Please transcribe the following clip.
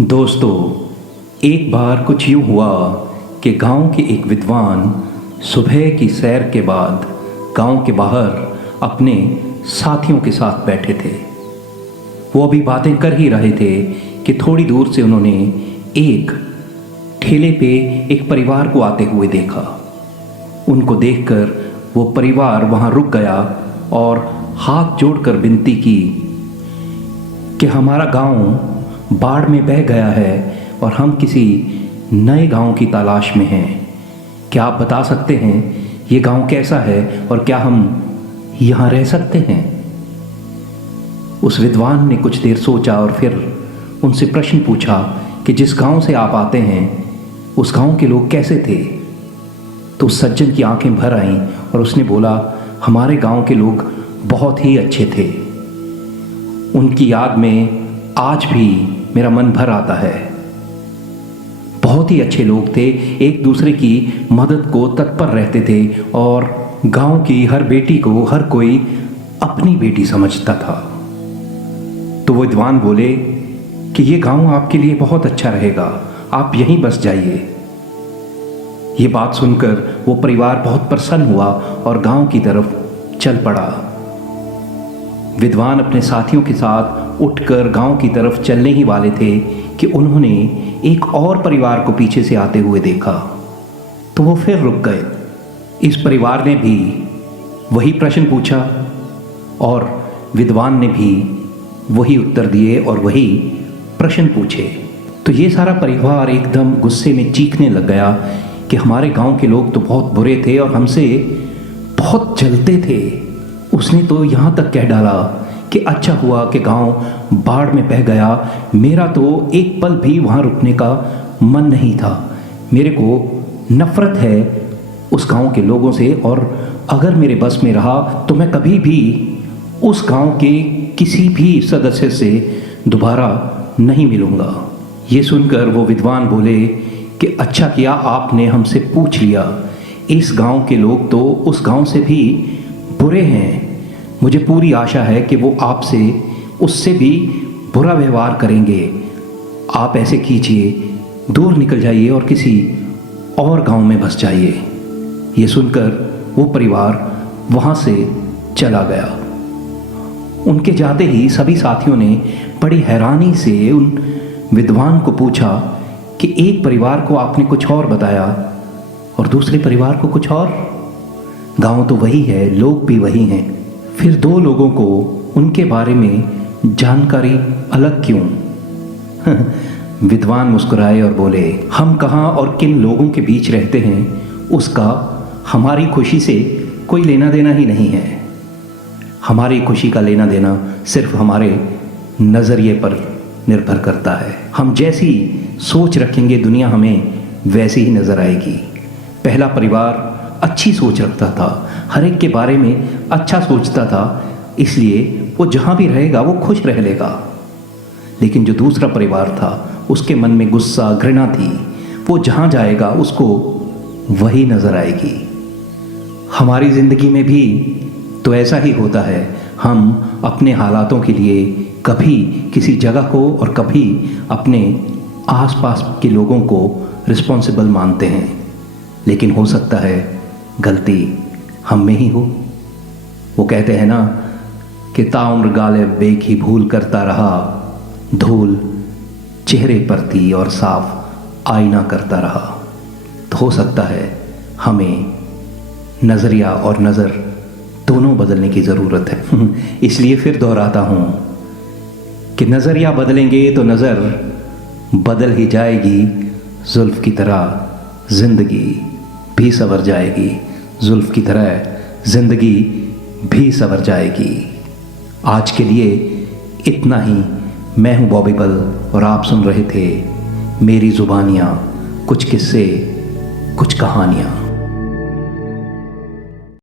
दोस्तों, एक बार कुछ यूँ हुआ कि गांव के एक विद्वान सुबह की सैर के बाद गांव के बाहर अपने साथियों के साथ बैठे थे। वो अभी बातें कर ही रहे थे कि थोड़ी दूर से उन्होंने एक ठेले पे एक परिवार को आते हुए देखा। उनको देखकर वो परिवार वहाँ रुक गया और हाथ जोड़कर विनती की कि हमारा गांव बाढ़ में बह गया है और हम किसी नए गांव की तलाश में हैं। क्या आप बता सकते हैं ये गांव कैसा है और क्या हम यहाँ रह सकते हैं? उस विद्वान ने कुछ देर सोचा और फिर उनसे प्रश्न पूछा कि जिस गांव से आप आते हैं उस गांव के लोग कैसे थे? तो उस सज्जन की आंखें भर आईं और उसने बोला, हमारे गांव के लोग बहुत ही अच्छे थे। उनकी याद में आज भी मेरा मन भर आता है। बहुत ही अच्छे लोग थे, एक दूसरे की मदद को तत्पर रहते थे और गांव की हर बेटी को हर कोई अपनी बेटी समझता था। तो वो विद्वान बोले कि ये गांव आपके लिए बहुत अच्छा रहेगा, आप यहीं बस जाइए। ये बात सुनकर वो परिवार बहुत प्रसन्न हुआ और गांव की तरफ चल पड़ा। विद्वान अपने साथियों के साथ उठकर गांव की तरफ चलने ही वाले थे कि उन्होंने एक और परिवार को पीछे से आते हुए देखा। तो वो फिर रुक गए। इस परिवार ने भी वही प्रश्न पूछा और विद्वान ने भी वही उत्तर दिए और वही प्रश्न पूछे। तो ये सारा परिवार एकदम गुस्से में चीखने लग गया कि हमारे गांव के लोग तो बहुत बुरे थे और हमसे बहुत जलते थे। उसने तो यहाँ तक कह डाला कि अच्छा हुआ कि गांव बाढ़ में बह गया, मेरा तो एक पल भी वहाँ रुकने का मन नहीं था। मेरे को नफ़रत है उस गांव के लोगों से और अगर मेरे बस में रहा तो मैं कभी भी उस गांव के किसी भी सदस्य से दोबारा नहीं मिलूँगा। ये सुनकर वो विद्वान बोले कि अच्छा किया आपने हमसे पूछ लिया। इस गांव के लोग तो उस गांव से भी बुरे हैं। मुझे पूरी आशा है कि वो आपसे उससे भी बुरा व्यवहार करेंगे। आप ऐसे कीजिए, दूर निकल जाइए और किसी और गांव में बस जाइए। ये सुनकर वो परिवार वहाँ से चला गया। उनके जाते ही सभी साथियों ने बड़ी हैरानी से उन विद्वान को पूछा कि एक परिवार को आपने कुछ और बताया और दूसरे परिवार को कुछ और। गांव तो वही है, लोग भी वही हैं, फिर दो लोगों को उनके बारे में जानकारी अलग क्यों? विद्वान मुस्कुराए और बोले, हम कहाँ और किन लोगों के बीच रहते हैं उसका हमारी खुशी से कोई लेना देना ही नहीं है। हमारी खुशी का लेना देना सिर्फ हमारे नज़रिए पर निर्भर करता है। हम जैसी सोच रखेंगे दुनिया हमें वैसी ही नज़र आएगी। पहला परिवार अच्छी सोच रखता था, हर एक के बारे में अच्छा सोचता था, इसलिए वो जहाँ भी रहेगा वो खुश रह लेगा। लेकिन जो दूसरा परिवार था उसके मन में गुस्सा घृणा थी, वो जहाँ जाएगा उसको वही नज़र आएगी। हमारी ज़िंदगी में भी तो ऐसा ही होता है। हम अपने हालातों के लिए कभी किसी जगह को और कभी अपने आसपास के लोगों को रिस्पॉन्सिबल मानते हैं, लेकिन हो सकता है गलती हम में ही हो। वो कहते हैं ना कि ताउम्र गालिब बेक ही भूल करता रहा, धूल चेहरे पर थी और साफ आईना करता रहा। तो हो सकता है हमें नज़रिया और नज़र दोनों बदलने की ज़रूरत है। इसलिए फिर दोहराता हूँ कि नज़रिया बदलेंगे तो नज़र बदल ही जाएगी। जुल्फ़ की तरह ज़िंदगी भी संवर जाएगी, जुल्फ़ की तरह ज़िंदगी भी संवर जाएगी। आज के लिए इतना ही। मैं हूँ बॉबी बल और आप सुन रहे थे मेरी ज़ुबानियाँ, कुछ किस्से कुछ कहानियाँ।